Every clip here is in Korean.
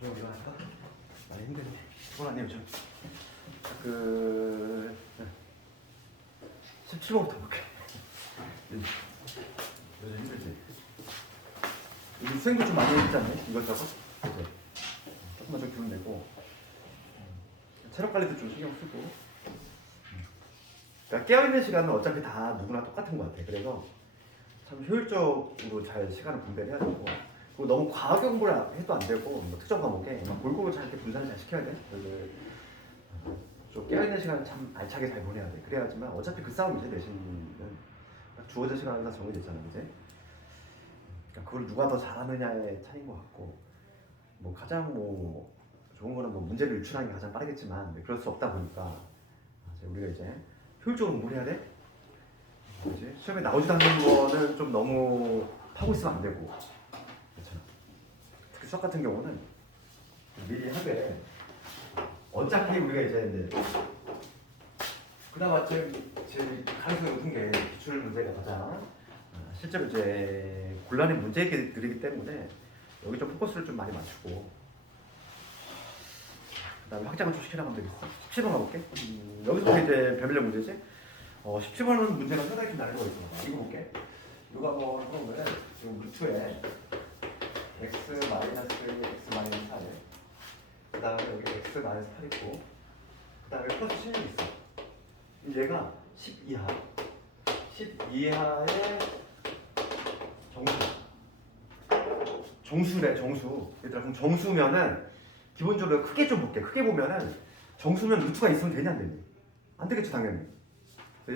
이거 할까? 많이 힘드네. 피곤하네요 좀. 17번부터 볼게. 요즘 힘들지? 이 수행도 좀 많이 했지 않니? 이것저것? 그치? 조금만 좀 기운 내고 체력 관리도 좀 신경 쓰고. 그러니까 깨어있는 시간은 어차피 다 누구나 똑같은 것 같아. 그래서 참 효율적으로 잘 시간을 분배를 해야 되고, 그리고 너무 과하게 공부를 해도 안 되고, 뭐 특정 과목에 골고루 잘 이렇게 분산을 잘 시켜야 돼. 좀 깨어있는 시간을 참 알차게 잘 보내야 돼. 그래야지만 어차피 그 싸움이지. 내신은 딱 주어진 시간이 다 정해졌잖아, 이제. 그러니까 그걸 누가 더 잘하느냐의 차이인 것 같고, 뭐 가장 뭐 좋은 거는 뭐 문제를 유출하는 게 가장 빠르겠지만, 그럴 수 없다 보니까 우리가 이제 효율적으로 공부를 해야 돼. 그렇지? 시험에 나오지도 않는 거는 좀 너무 파고 있으면 안 되고, 그렇죠? 특히 수학 같은 경우는 미리 하되, 어차피 우리가 이제 그나마 제일 가능성이 높은 게 기출 문제가 가장 실제로 이제 곤란한 문제들이기 때문에 여기 좀 포커스를 좀 많이 맞추고, 그다음에 확장을 좀 시켜나가면 되겠어. 17번 가볼게. 여기서 이제 별별 문제지. 17번은 문제가 상당히 좀 난이도가 있어. 이거 볼게. 이거 한번 해보면은 지금 루트에 x 마이너스 x 마이너스 4에, 그 다음에 여기 x 마이너스 8 있고, 그 다음에 플러스 16 있어. 얘가 10 이하, 10 이하의 정수래, 정수. 얘들아, 그럼 정수면은 기본적으로 크게 좀 볼게. 크게 보면은 정수면 루트가 있으면 되냐 안 되니? 안 되겠지 당연히.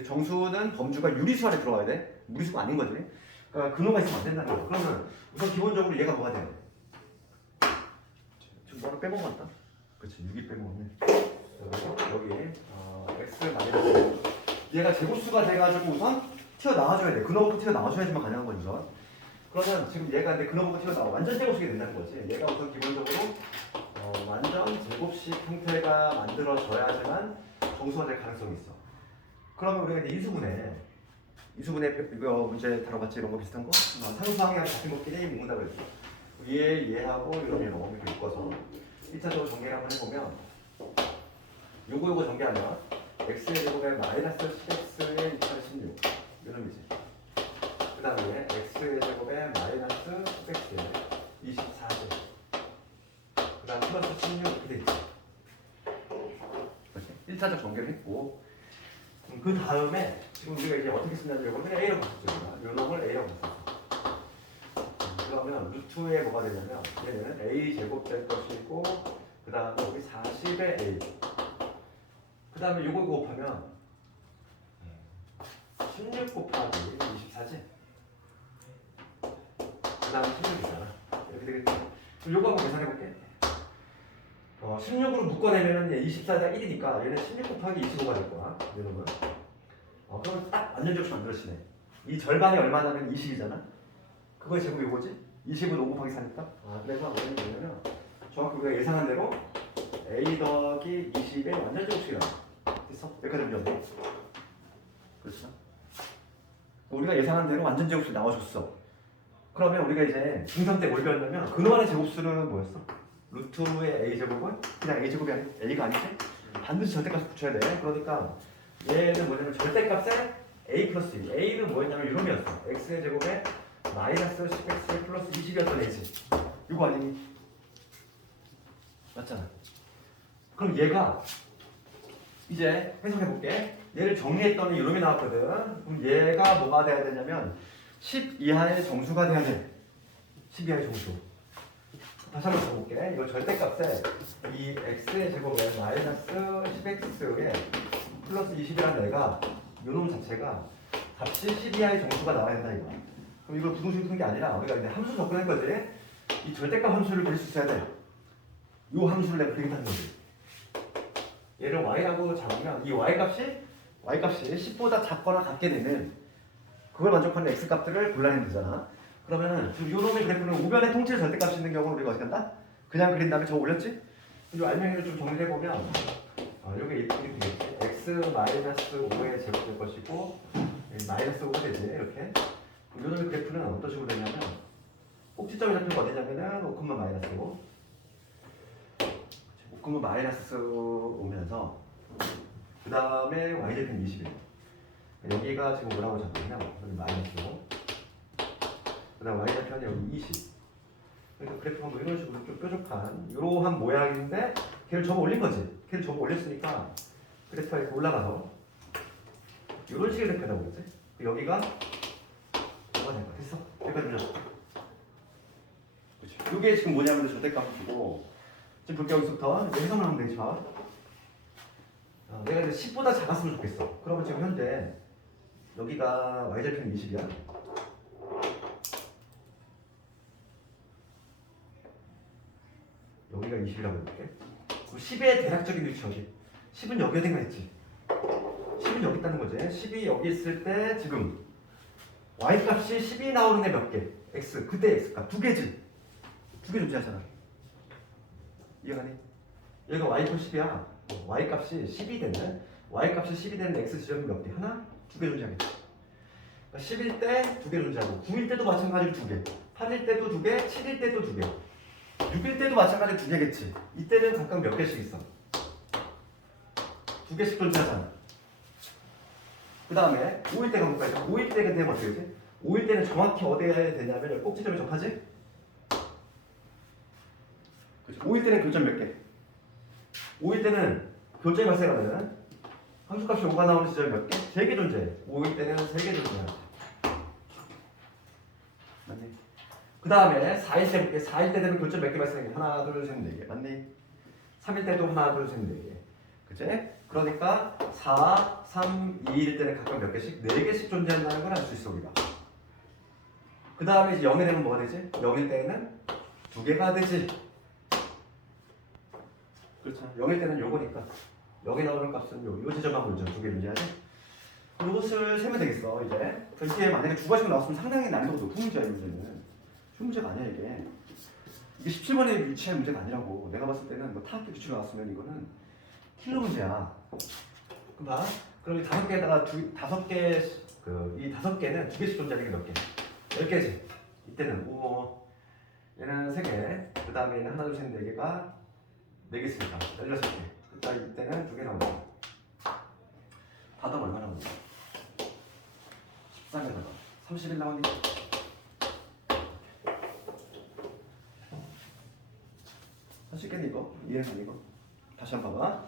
정수는 범주가 유리수 안에 들어가야 돼. 무리수가 아닌 거지. 그러니까 근호가 있으면 안 된다는 거야. 그러면 우선 기본적으로 얘가 뭐가 돼? 지금 뭐를 빼먹었다? 그렇지, 6이 빼먹었네. 여기 x 마이너스, 얘가 제곱수가 돼가지고 우선 튀어나와줘야 돼. 근호부터 튀어나와줘야지만 가능한 거죠. 그러면 지금 얘가 근데 근호부터 튀어나와 완전 제곱식이 된다는 거지. 얘가 우선 기본적으로 완전 제곱식 형태가 만들어져야지만 정수가 될 가능성이 있어. 그러면 우리가 이제 이수분해 이거 문제 다뤄봤지? 이런 거 비슷한 거? 상수항이랑 같은 것끼리 묶는다고 했어. 얘하고 이런 이렇게 묶어서 1차적으로 전개를 한번 해보면, 요거 전개하면 x의 제곱에 마이너스 10x의 2차의 16 이런 이지. 그 다음에 x의 제곱에 마이너스 10x의 24제, 그 다음 플러스 16 이렇게 되겠지. 1차적 전개를 했고, 그 다음에 지금 우리가 이제 어떻게 쓰냐면 이거는 A라고 썼죠. 요 놈을 A라고 썼어. 그러면 루트에 뭐가 되냐면 얘는 A 제곱 될 것이고, 그 다음에 여기 40의 A, 그 다음에 요거 곱하면 16 곱하기 24지. 그 다음에 16이잖아. 이렇게 되겠지. 그럼 요거 한번 계산해볼게. 16으로 묶어내면은 24가 1이니까 얘는 16 곱하기 25가 될 거야. 이놈은. 그럼 딱 완전적으로 만들어지네. 이 절반이 얼마냐면 20이잖아. 그거의 제곱이 뭐지? 20은 5 곱하기 4니까. 그래서 우리는 뭐냐면 정확히 우리가 예상한 대로 A 더하기 20의 완전제곱식이 나와. 됐어? 여기까지 문제. 그렇죠? 우리가 예상한 대로 완전제곱식이 나와줬어. 그러면 우리가 이제 중3 때 뭘 배웠냐면 근호안의 제곱수는 뭐였어? 루트의 A제곱은 그냥 A제곱이 A가 아니지? 반드시 절대값을 붙여야 돼. 그러니까 얘는 뭐냐면 절대값에 A 플러스 2. A는 뭐였냐면 이놈이었어. X의 제곱에 마이너스 10X 플러스 20이었던 A지. 이거 아니니? 맞잖아. 그럼 얘가 이제 해석해볼게. 얘를 정리했더니 이놈이 나왔거든. 그럼 얘가 뭐가 돼야 되냐면 10 이하의 정수가 돼야 돼. 10 이하의 정수. 다시 한번 써볼게. 이거 절대값에 이 x의 제곱에 마이너스 10x에 플러스 20이라는 애가 요놈 자체가 값이 10 이하의 정수가 나와야 된다 이거. 그럼 이걸 부등식으로 푸는 게 아니라 우리가 이제 함수 접근할 거지. 이 절대값 함수를 그릴 수 있어야 돼. 요 함수를 내가 그리겠다는 거지. 얘를 y라고 잡으면 이 y값이 10보다 작거나 같게 되는, 그걸 만족하는 x 값들을 골라내면 되잖아. 그러면은 지금 요놈의 그래프는 우변의 통칠 절대값이 있는 경우는 우리가 어떻게 한다? 그냥 그린 다음에 저거 올렸지? 이 알맹이를 좀 정리해보면 요게 이렇게 되겠지. x 마이너스 5의 제곱 될 것이고 마이너스 5가 되지 이렇게. 요놈의 그래프는 어떤 식으로 되냐면 꼭지점이 잡힌 거 어디냐면은 5, 마이너스 5, 그러면 마이너스 오면서 그 다음에 y절편 20일. 여기가 지금 뭐라고 잡냐면 여기 마이너스 그 다음 y절편이 여기 20. 그러니까 그래프가 뭐 이런 식으로 좀 뾰족한 이러한 모양인데 걔를 접어 올린 거지. 걔를 접어 올렸으니까 그래프가 이렇게 올라가서 이런 식의 그래프가 나오겠지. 여기가 뭐가 될까? 됐어. 여기까지 올렸어. 그렇지. 이게 지금 뭐냐면 절대값이고 지금 볼게 여기서부터 이제 해석을 하면 되지 마. 내가 이제 10보다 작았으면 좋겠어. 그러면 지금 현재 여기가 y절편 20이야. 여기가 20이라고 해볼게. 10의 대략적인 위치 어디? 10은 여기 어딘가 있지. 10은 여기 있다는 거지. 10이 여기 있을 때 지금 y값이 10이 나오는 애 몇 개? x. 그때 x값 두 개지. 두 개 존재하잖아. 이해가니? 여기가 y값 10이야. y값이 10이 되는 y값이 10이 되는 x 지점이 몇 개? 하나? 두 개 존재하겠지. 그러니까 10일 때 두 개 존재하고 9일 때도 마찬가지로 두 개. 8일 때도 두 개. 7일 때도 두 개. 6일 때도 마찬가지로 두 개겠지. 이때는 각각 몇 개씩 있어? 두 개씩 존재하잖아. 그 다음에 5일 때가 볼까요? 5일 때가 되면 어떻게 되지? 5일 때는 정확히 어디에 되냐면 꼭지점에 접하지? 그치? 5일 때는 교점 몇 개? 5일 때는 교점이 발생하면 함수값이 5가 나오는 지점이 몇 개? 3개 존재해. 5일 때는 3개 존재하지. 맞니? 그 다음에 4일 때 볼게. 4일 때 되면 교점 몇 개 발생해? 하나, 둘, 셋, 4개. 맞니? 3일 때도 하나, 둘, 셋, 4개. 그치? 그러니까 4, 3, 2일 때는 각각 몇 개씩? 4개씩 존재한다는 걸 알 수 있어 우리가. 그 다음에 이제 0이 되면 뭐가 되지? 0일 때는 2개가 되지. 그렇죠. 0일 때는 요거니까 여기 나오는 값은 요 지점하고 요점 2개 존재하지. 이것을 세면 되겠어 이제. 이게 만약에 두 가지가 나왔으면 상당히 난이도가 높은 문제야 이 문제는. 쉬운 문제가 아니야 이게. 이게 17번에 위치할 문제가 아니라고. 내가 봤을 때는 뭐 타학교 기출 나왔으면 이거는 킬러 문제야. 그럼 봐. 그럼 이 5개에다가 이 5개는 2개씩 존재하는 게 몇 개? 10개지. 이때는 얘는 3개. 그 다음에 얘는 하나, 둘, 셋, 4개가 4개 있으니까 16개. 그다음 이때는 2개 나오고. 다 더하면 얼마 나오니? 13에다가 31 나오니? 할 수 있겠니 이거? 이해했니 이거? 다시 한번 봐봐.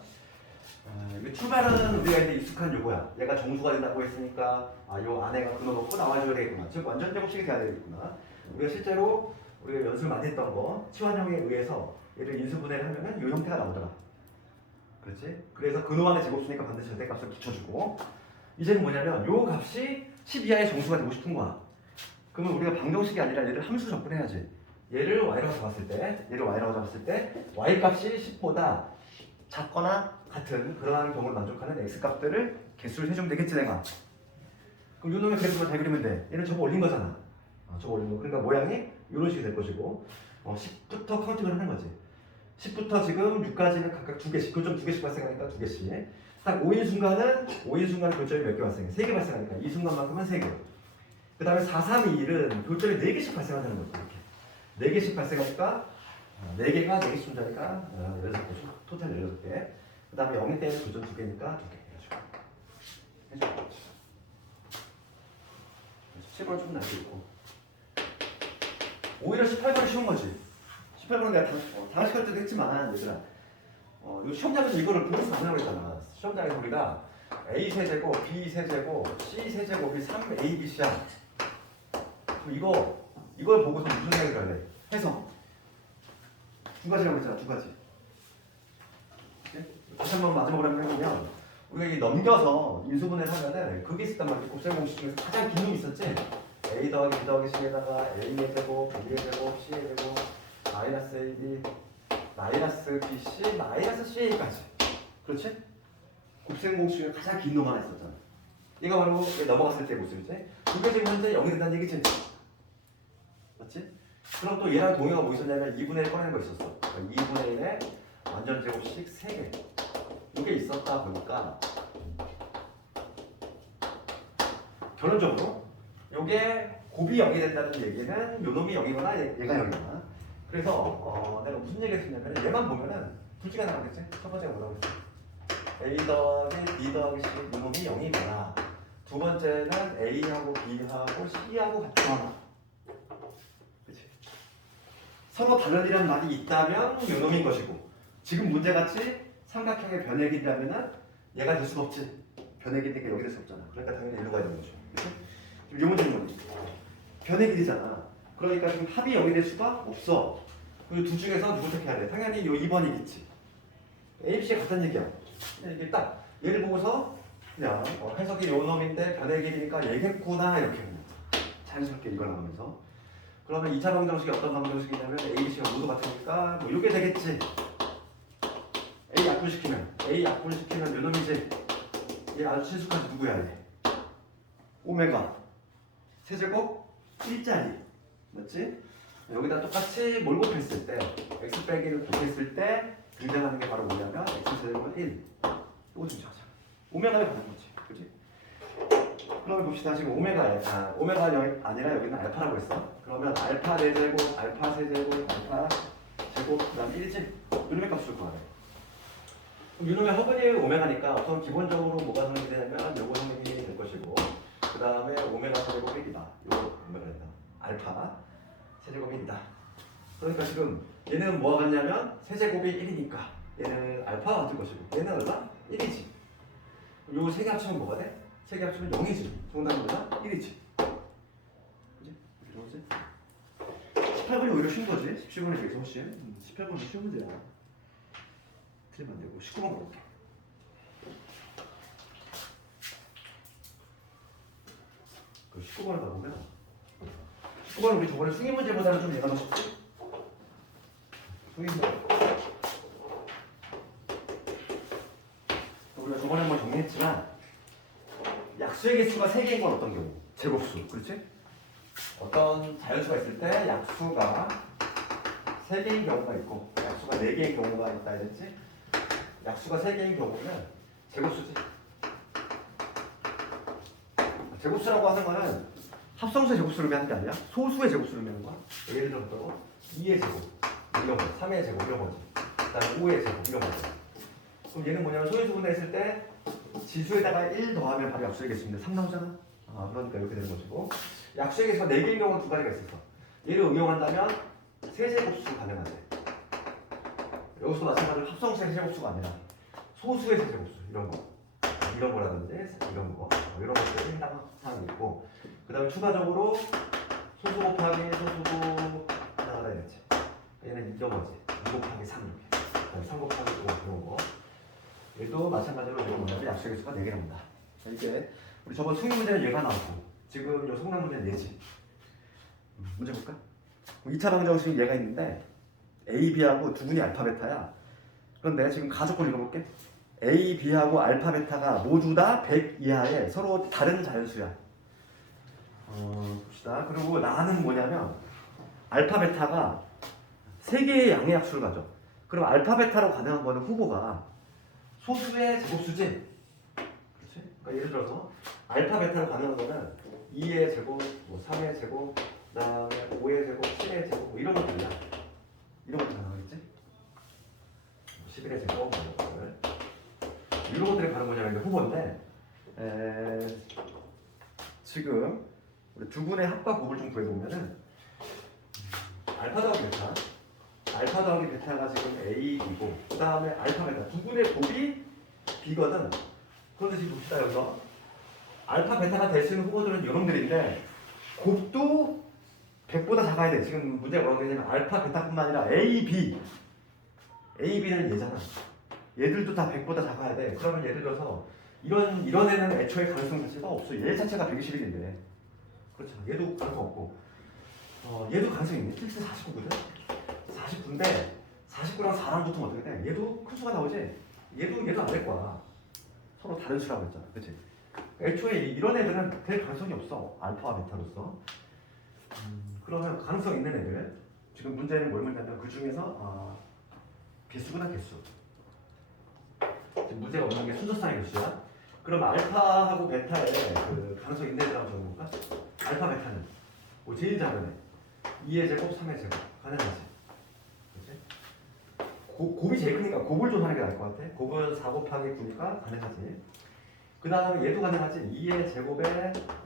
이거 출발은 우리가 이제 익숙한 요거야. 얘가 정수가 된다고 했으니까 요 안에가 끊어놓고 나와줘야 되겠구나. 즉 완전 제곱식이 돼야 되겠구나. 우리가 실제로 우리가 연습을 많이 했던 거 치환형에 의해서 얘를 인수분해를 하면은 이 형태가 나오더라. 그렇지? 그래서 근호환의 제곱수니까 반드시 절대값을 붙여주고 이제는 뭐냐면 요 값이 10 이하의 정수가 되고 싶은 거야. 그러면 우리가 방정식이 아니라 얘를 함수 접근해야지. 얘를 y라고 잡았을 때 y 값이 10보다 작거나 같은 그러한 경우를 만족하는 x 값들을 개수를 해주면 되겠지 내가. 그럼 요 놈의 그래프만 잘 그리면 돼. 얘는 저거 올린 거잖아. 저거 올린 거. 그러니까 모양이 이런 식이 될 것이고 10부터 카운팅을 하는 거지. 10부터 지금 6까지는 각각 2개씩, 교점 2개씩 발생하니까 2개씩. 딱 5인 순간은 교점이 몇 개 발생해? 3개 발생하니까 이 순간만큼은 3개. 그 다음에 4, 3, 2, 1은 교점이 4개씩 발생한다는 거지. 이렇게 4개씩 발생하니까 4개가 4개씩 존재하니까 16개, 토탈 16개. 그 다음에 0일 때는 교점 2개니까 2개 해주고. 17번은 좀难있고 오히려 18번은 쉬운 거지. 18번은 내가 당시할 때도 했지만 얘들아 이거 시험장에서 이거를 보면서 안 하라고 했잖아. 시험장에서 우리가 A 세제곱, B 세제곱, C 세제곱이 3ABC야. 이걸 보고서 무슨 생각을 할래? 해서 두 가지라고 했잖아. 두 가지. 다시 한번 마지막으로 한번 해보면 우리가 이 넘겨서 인수분해를 하면은 그게 있었단 말이야. 곱셈 공식 중에서 가장 긴 놈이 있었지. A 더하기 B 더하기 C에다가 A의 제곱, B의 제곱, C의 제곱, 마이너스 AB, 마이너스 BC, 마이너스 CA까지. 그렇지? 곱셈 공식 중에 가장 긴 놈 하나 있었잖아. 이거 바로 넘어갔을 때 모습이지. 그게 지금 현재 0이 된다는 얘기지. 맞지? 그럼 또 얘랑 동의가 뭐 있었냐면 2분의 1 꺼내는 거 있었어. 2분의 1에 완전 제곱식 3개. 이게 있었다 보니까 결론적으로 요게 곱이 0이 된다는 얘기는 요 놈이 0이거나 얘가 0이거나. 그래서 내가 무슨 얘기를 했냐면 얘만 보면은 둘 중에 하나 나겠지? 첫 번째가 뭐라고 했어? A 더하기 B 더하기 C 요놈이 0이거나 두 번째는 A하고 B하고 C하고 같거나 그치? 서로 다른이라는 말이 있다면 요놈인 것이고 지금 문제같이 삼각형의 변액이라면은 얘가 될 수가 없지 변액이니까 여기 될 수 없잖아 그러니까 당연히 일로 가야 되는 거죠 그치? 지금 요 문제는 뭐지? 변액이잖아 그러니까 지금 합이 0이 될 수가 없어 그리고 둘 중에서 누구 택해야 돼? 당연히 요 2번이겠지 A, B, C가 같은 얘기야 이게 딱 얘를 보고서 그냥 해석이 요 놈인데 변의 길이니까 얘겠구나 이렇게 자연스럽게 이거 나오면서 그러면 2차 방정식이 어떤 방정식이냐면 A, B, C가 모두 같으니까 뭐 요게 되겠지 A 약분시키면 요 놈이지 얘 아주 친숙하지 누구야 얘 오메가 세제곱 1짜리 맞지? 여기다 똑같이 뭘 곱했을 때 x 빼기를 곱했을 때 등장하는 게 바로 뭐냐면 x제곱은 1 이거 좀 찾아 오메가를 받는 거지 그치? 그러면 봅시다 지금 오메가 여기 아니라 여기는 알파라고 했어 그러면 알파 4제곱 알파 세제곱 알파 제곱 그 다음 1지 이놈의 값을 구하래 그럼 이놈의 허근이 오메가니까 우선 기본적으로 뭐가 성립되냐면 요거 성립이 될 것이고 그 다음에 오메가 세제곱 1이다 요거 오메가다 알파 세제곱 1이다 그러니까 지금 얘는 뭐가 같냐면 세제곱이 1이니까 얘는 알파가 같을 것이고 얘는 얼마? 1이지 요 세 개 합치면 뭐가 돼? 세 개 합치면 0이지 정답은 뭐야? 1이지 그지? 이렇게 18번이 오히려 쉬운 거지 17번이 되게 훨씬 18번은 쉬운 문제야 틀리면 안 되고 19번 볼게 19번을 가보면 19번은 우리 저번에 승인 문제보다는 좀 얘가 더 쉽지? 승인 문제 우리가 저번에 한번 정리했지만 약수의 개수가 3개인 건 어떤 경우? 제곱수, 그렇지? 어떤 자연수가 있을 때 약수가 3개인 경우가 있고 약수가 4개인 경우가 있다 했지? 약수가 3개인 경우는 제곱수지 제곱수라고 하는 거는 합성수의 제곱수를 의미하는 게 아니라 소수의 제곱수를 의미하는 거야 예를 들어서 2의 제곱 이런 거 3의 제곱 이런 거지 그 다음에 5의 제곱 이런 거지 그럼 얘는 뭐냐면 소유수분해 했을 때 지수에다가 1 더하면 바로 약수의 개수인데 3 나오잖아 그러니까 이렇게 되는 것이고 약수의 개수가 4개인 경우는 두 가지가 있어서 얘를 응용한다면 세제곱수 가능하지 여기서 마찬가지로 합성수의 세제곱수가 아니라 소수의 세제곱수 이런 거라든지 이런 것들이 해당하는 게 있고 그 다음에 추가적으로 소수 곱하기 소수고 나가다 이랬지 얘는 이런 거지 2 곱하기 3 이렇게 그 다음에 3 곱하기 5 이런 거 얘도 마찬가지로 이거 뭐냐면 약수의 개수가 4개 나온다 이게 우리 저번 승인 문제는 얘가 나왔고 지금 요 성남 문제는 얘지 문제 볼까? 2차 방정식이 얘가 있는데 A, B하고 두 분이 알파 베타야 그런데 지금 가족을 읽어볼게 A, B하고 알파 베타가 모두 다 100 이하의 서로 다른 자연수야 봅시다 그리고 나는 뭐냐면 알파 베타가 3개의 양의 약수를 가져 그럼 알파 베타로 가능한 거는 후보가 소수의 제곱수지 그렇지? 그러니까 예를 들어서 알파 베타로 가능한 거는 2의 제곱, 뭐 3의 제곱 그 다음에 5의 제곱, 7의 제곱 뭐 이런 것들이야 이런 것들 가능하겠지? 11의 제곱 이런 것들이 바로 뭐냐면 후보인데 지금 우리 두 분의 합과 곱을 좀 구해보면은 알파 더하기 베타가 지금 A이고 그 다음에 알파 베타 두 분의 곱이 B거든 그런데 지금 봅시다 여기서 알파 베타가 될 수 있는 후보들은 이놈들인데 곱도 100보다 작아야 돼 지금 문제가 뭐라고 되냐면 알파 베타뿐만 아니라 A, B는 얘잖아 얘들도 다 100보다 작아야 돼 그러면 예를 들어서 이런 애는 애초에 가능성 자체가 없어 얘 자체가 121인데 그렇죠 얘도 가능성 없고 얘도 가능성이 있네 x 49거든 49인데 49랑 4랑 붙으면 어떻게 돼? 얘도 큰 수가 나오지? 얘도 안 될 거야 서로 다른 수라고 했잖아 그치? 애초에 이런 애들은 될 가능성이 없어 알파와 베타로서 그러면 가능성 있는 애들 지금 문제는 뭘 물냐면 그 중에서 개수구나 개수 지금 문제가 없는 게 순서상의 개수야 그럼 알파하고 베타에 그 가능성 있는 애들하고 적는 건가? 알파 베타는 뭐 제일 작은 애 2의 제곱 3의 제곱 가능하지 그치? 곱이 제일 크니까 곱을 조사하는 게 나을 것 같아. 곱은 4 곱하기 9니까 가능하지. 그 다음에 얘도 가능하지. 2의 제곱에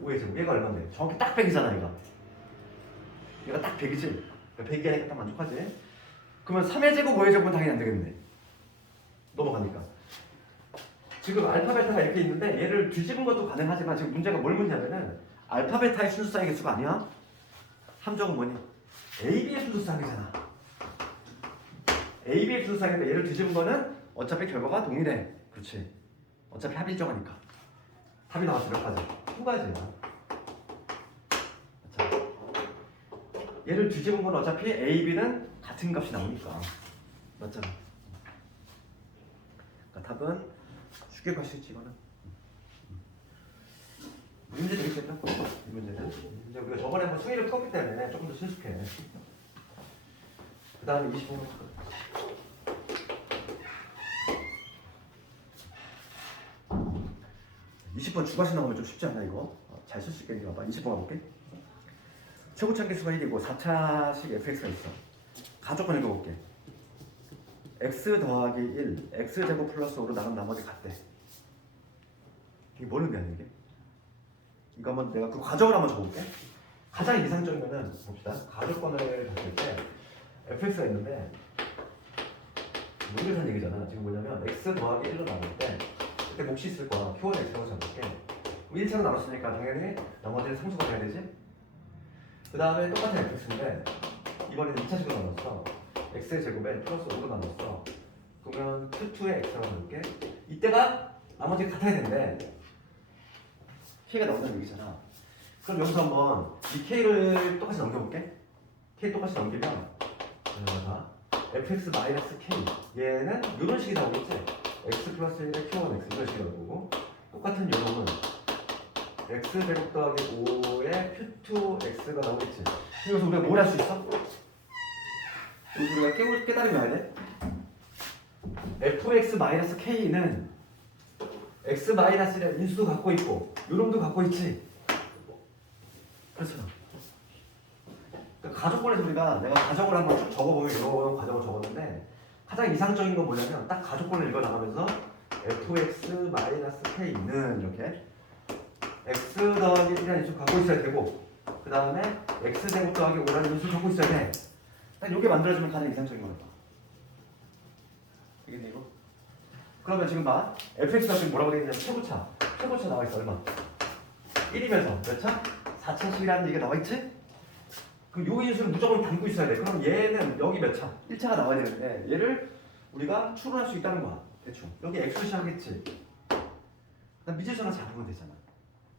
5의 제곱. 얘가 얼마인데? 정확히 딱 100이잖아 얘가. 얘가 딱 100이지. 100이 하니까 딱 만족하지. 그러면 3의 제곱 5의 제곱은 당연히 안 되겠네. 넘어가니까. 지금 알파 베타가 이렇게 있는데 얘를 뒤집은 것도 가능하지만 지금 문제가 뭘 묻냐면은 알파 베타의 순수쌍의 개수가 아니야. 함정은 뭐니? AB의 순수쌍이잖아. AB의 순수쌍인데 얘를 뒤집은 거는 어차피 결과가 동일해. 그렇지. 어차피 합이 일정하니까. 답이 나왔어 몇 가지? 두 가지야. 자, 얘를 뒤집은 건 어차피 AB는 같은 값이 나오니까. 맞잖아. 그러니까 답은 쉽게 갈 수 있지 이거는. 문제 되겠다. 이 문제는. 이제 우리가 저번에 한번 수위를 풀었기 때문에 조금 더 친숙해. 그 다음에 25번. 20번 주가시 나오면 좀 쉽지 않나 이거? 잘 쓸 수 있겠니? 봐봐. 20번 가볼게. 최고차 개수가 1이고 4차식 fx가 있어. 가족권 읽어볼게. x 더하기 1, x제곱 플러스 5로 나눈 나머지 같대. 이게 뭘 의미하는 게? 이거 한번 내가 그 과정을 한번 적어볼게. 가장 이상적이면은 봅시다. 가족권을 봤을 때 fx가 있는데 모르는 얘기잖아. 지금 뭐냐면 x 더하기 1로 나눌 때 그때 몫이 있을 거야. Q1 x라고 잡을게. 1차로 나눴으니까 당연히 나머지는 상수가 돼야 되지. 그 다음에 똑같은 fx인데 이번에는 2차식으로 나눴어. x의 제곱에 플러스 5로 나눴어. 그러면 Q2의 x라고 나눌게. 이때가 나머지가 같아야 되는데 k가 나온다는 얘기잖아. 그럼 여기서 한번 이 k를 똑같이 넘겨볼게. k 똑같이 넘기면 fx 마이너스 k 얘는 이런 식이 나오겠지. x 플러스 1의 q1 x 이런 식이 나오고 똑같은 요놈은 x 제곱 더하기 5의 q2 x가 나오겠지. 여기서 우리가 뭘 할 수 있어? 우리가 깨달으면 해야 돼. fx 마이너스 k는 x 마이너스 1의 인수도 갖고 있고 요놈도 갖고 있지. 그렇잖아. 그러니까 가족권에서 우리가 내가 가정을 한번 쭉 적어보면 이런 과정을 적었는데 가장 이상적인 건 뭐냐면 딱 가족권을 읽어나가면서 fx 마이너스 k는 이렇게 x 더하기 1이라는 인수 갖고 있어야 되고 그 다음에 x 제곱 더하기 5라는 인수 갖고 있어야 돼. 딱 이렇게 만들어주면 가장 이상적인 거야. 이게 이거? 그러면 지금 봐. fx가 지금 뭐라고 되어 있냐면 최고차 나와 있어. 얼마? 1이면서 몇 차? 4차식이라는 얘기가 나와 있지? 그럼 요 인수를 무조건 담고 있어야 돼. 그럼 얘는 여기 몇 차? 1차가 나와야 되는데 얘를 우리가 추론할 수 있다는 거야. 대충. 여기 x로 시작하겠지. 그다음 미지수나 잡으면 되잖아.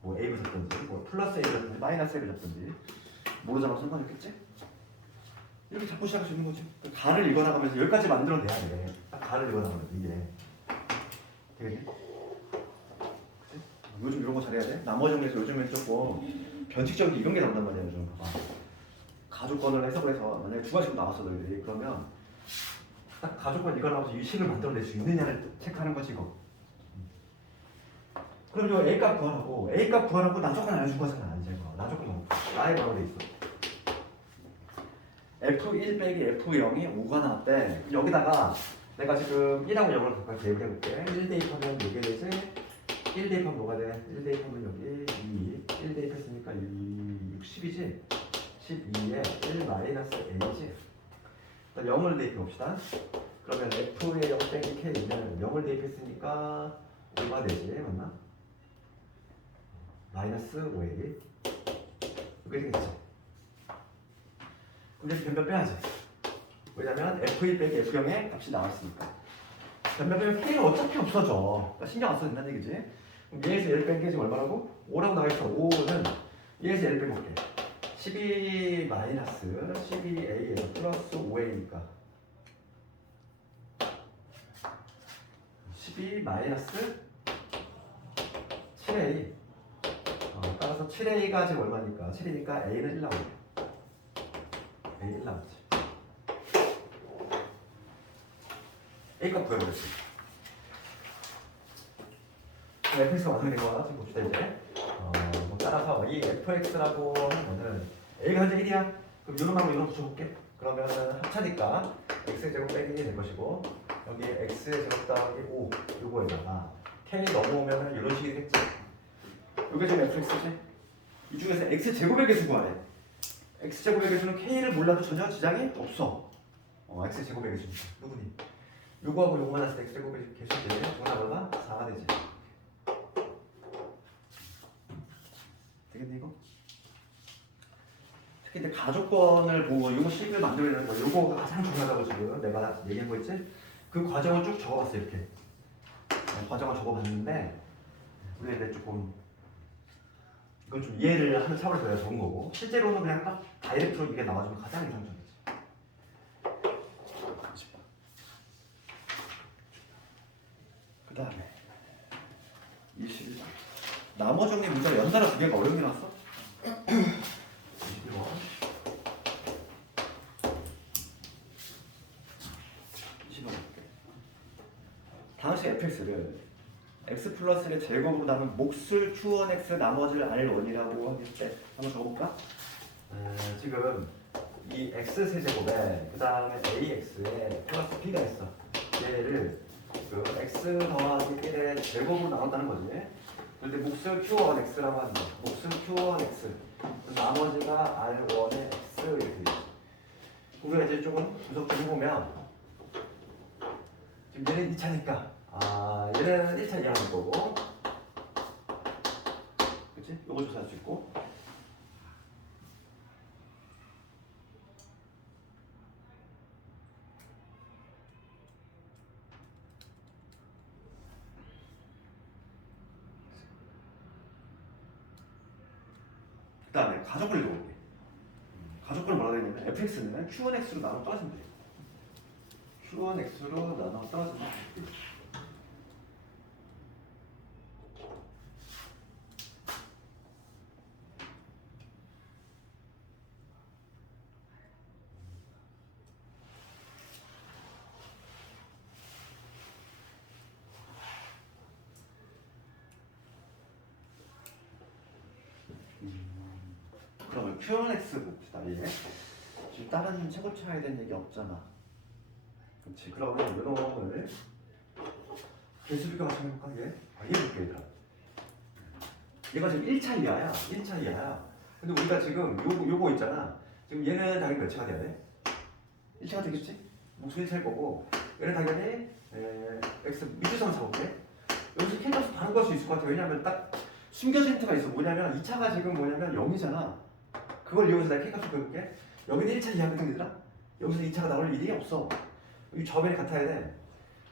뭐 a를 잡든지 뭐 플러스 a를 잡든지 마이너스 a를 잡든지 모르잖아. 상관없겠지? 이렇게 잡고 시작할 수 있는 거지. 가를 읽어나가면서 여기까지 만들어내야 돼. 딱 가를 읽어나가면서 이게 되겠니? 그치? 요즘 이런 거 잘해야 돼. 나머지 중에서 요즘엔 조금 변칙적인 이런 게 나온단 말이야. 요즘 봐봐. 가족권을 해석을 해서 만약에 두 가지로 나왔어 너희들이. 그러면 딱 가족권 읽어나가면서 이 식을 만들어낼 수 있느냐를 체크하는 거지 이거. 그럼 이거 A값 구하라고. A값 구하라고 나 조건 안 해준 거잖아. 이제 나 조건 뭐 나에 뭐라고 돼 있어. F1 빼기 F0이 5가 나왔대. 여기다가 내가 지금 1하고 0을 각각 대입을 해볼게. 1 대입하면 이게 되지. 1 대입하면 뭐가 돼? 1 대입하면 여기 2. 1 대입했으니까 60이지? 12에 1 마이너스 A지? 일단 0을 대입해봅시다. 그러면 F의 0 빼기 K는 0을 대입했으니까 5가 되지. 맞나? 마이너스 5A. 이게 되겠지? 그럼 이제 변변 빼야지. 왜냐면 F1 빼기 F0의 값이 나왔으니까. 변변 빼면 K는 어차피 없어져. 그러니까 신경 안 써도 된다는 얘기지. 그럼 얘에서 얘를 뺀 게 지금 얼마라고? 5라고 나와있어. 5는 얘에서 얘를 빼볼게. 12 마이너스 12A 플러스 5A니까 12 마이너스 7A. 따라서 7A가 지금 얼마니까? 7이니까 A는 1 나오네. A 1 나왔지. A값 구해보겠지. fx가 완성된 거야. 지금 봅시다 이제. 따라서 이 fx라고 하는 거는 A가 현재 1이야. 그럼 이놈하고 이놈 붙여볼게. 그러면 합차니까 x의 제곱 빼기 될 것이고 여기 x의 제곱 더하기 5 요거에다가 k 넘어오면 이런 식이 되겠지. 요게 지금 fx지. 이 중에서 x 제곱의 개수 구하래. x 제곱의 개수는 k를 몰라도 전혀 지장이 없어. x 제곱의 개수 누구니? 요거하고 요거만 했을 때 x 제곱의 개수지. 정답은 4가 되지. 되겠니 이거? 특히 근데 가족권을 보고 요거 식을 만들어내는 거 요거가 가장 중요하다고 지금 내가 얘기한 거 있지? 그 과정을 쭉 적어봤어 이렇게. 과정을 적어봤는데 우리가 이제 조금 이건 좀 이해를 하는 차원에서 내가 적은 거고 실제로는 그냥 딱 다이렉트로 이게 나와주면 가장 이상적이지. 그 다음에 21번 나머 정리 문제가 연달아 두 개가 어려운 게 나왔어? 21번 당시 fx를 x 플러스의 제곱으로 나눈 몫을 q1x 나머지를 r1이라고 하겠을 때 한번 적어볼까? 지금 이 x 세제곱에 그 다음에 ax에 플러스 p가 있어. 얘를 그 x 더하기 1의 제곱으로 나눈다는 거지. 그런데 몫을 q1x라고 한다. 몫을 q1x 나머지가 r1의 x 이렇게 되지. 우리가 이제 조금 분석 좀 해보면 지금 얘는 2차니까 얘는 1차 이해하는 거고 그치? 요거 조사할 수 있고 그 다음에 가족을 읽어볼게. 가족을 뭐라고 했냐면 fx는 q1x로 나눠 떨어진다. q1x로 나눠 떨어진다. 그러면 q1x 봅시다. 얘 지금 다른 최고 차이에 대한 얘기 없잖아. 그렇지. 그러면 요놈을 개수 비교 같이 해볼까? 얘 볼게 얘들아. 얘가 지금 1차 이하야. 1차 이하야. 근데 우리가 지금 요거 있잖아. 지금 얘는 당연히 몇 차가 돼야 돼? 1차가 되겠지? 목소리 1차일 거고 얘는 당연히 x 미지선 잡을게. 여기서 K값을 바로 구할 수 있을 것 같아. 왜냐면 딱 숨겨진 힌트가 있어. 뭐냐면 2차가 지금 뭐냐면 0이잖아. 그걸 이용해서 내가 K값을 구해볼게. 여기는 1차 이하거든 얘들아. 여기서 2차가 나올 일이 없어. 이 좌변이 같아야 돼.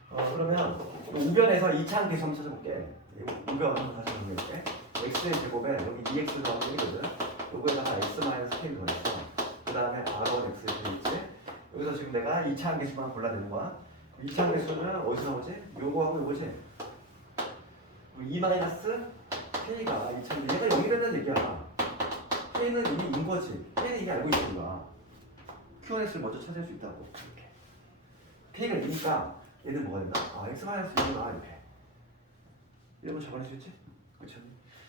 그러면 우변에서 2차 계수 한번 찾아볼게. 우변 한번 다시 정리해볼게. x의 제곱에 여기 2x 더하기 1이거든. 요거에다가 x-k를 더했어. 그 다음에 r1x 이렇게 있지. 여기서 지금 내가 2차 계수만 골라내는 거야. 2차 계수는 어디서 나오지? 요거하고 요거지. 2-k가 2차인데 얘가 0이 된다는 얘기야. k는 이미 인 거지. k는 이미 알고 있는 거야. q1x를 먼저 찾을 수 있다고. 이렇게. k가 2니까 얘는 뭐가 된다? x-1이구나 이렇게. 이런 거 잡아낼 수 있지? 그렇죠?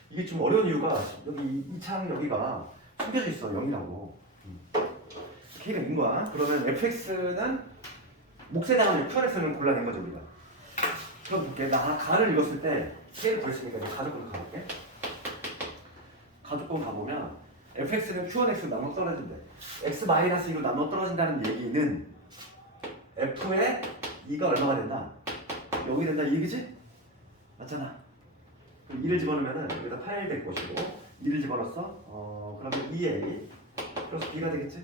이게 좀 어려운 이유가 여기 2창 여기가 숨겨져 있어. 0이라고. k가 인 거야. 그러면 fx는 몫에 당하는 q1x는 골라낸 거죠 우리가. 그럼 볼게. 나 가를 읽었을 때 k를 구했으니까 이제 가족권 가볼게. 가족권 가보면 fx는 q1x로 나눠 떨어진대. x-2로 나눠 떨어진다는 얘기는 f의 2가 얼마가 된다? 0이 된다 이 얘기지? 맞잖아. 그럼 2를 집어넣으면 여기다 8 될 것이고 2를 집어넣었어? 그러면 2a 플러스 b가 되겠지?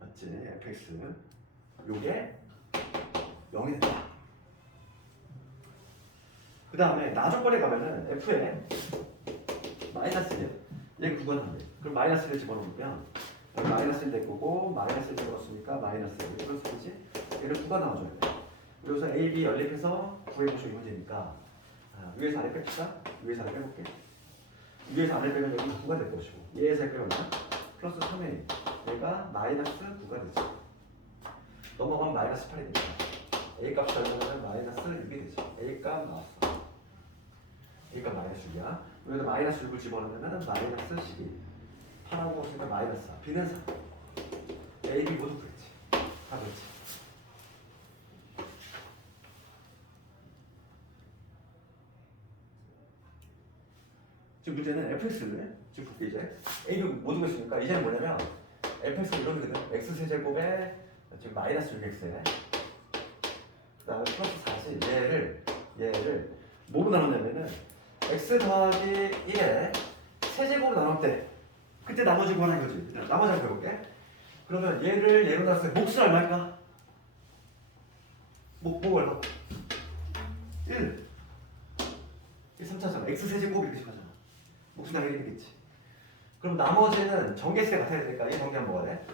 맞지? fx 요게 0이 된다. 그 다음에 나조건에 가면은 f에 마이너스 1 얘가 9가 나온대. 그럼 마이너스 1을 집어넣으면 여기 마이너스 1 될 거고 마이너스 1 집어넣었으니까 마이너스 1 이럴 수 있지? 얘를 9가 나와줘야 돼. 그래서 a, b 연립해서 구해보시고 이 문제니까 위에서 아래 뺍시다. 위에서 아래 빼볼게. 위에서 아래 빼면 여기 9가 될 것이고 얘에서 빼면 플러스 3a 얘가 마이너스 9가 되지. 넘어가면 마이너스 8이 되니까 a 값 달면 마이너스 6이 되지. a 값 나왔어. a 값 마이너스 6이야. 여기다 마이너스 6을 집어넣으면 마이너스 12. 8하고 없으니까 마이너스 4. B는 4. A, B 모두 그렇지. 다 그렇지. 지금 문제는 fx를 지금 볼게 이제 A, B 모두 그랬으니까 이제는 뭐냐면 fx가 이거거든. x세제곱에 지금 마이너스 6x에 그 다음에 플러스 4지 얘를 뭐로 나누냐면은 x 더하기 1에 세제곱으로 나눌 때 그때 나머지 구하는 거지. 나머지 한번 해볼게. 그러면 얘를 예로 들어서 몫은 얼마일까? 뭐 얼마? 1 이게 3차잖아. x 세제곱 이렇게 식하잖아. 몫은 당연히 1이겠지. 그럼 나머지는 전개수가 같아야 되니까 이 정리하면 뭐가 돼?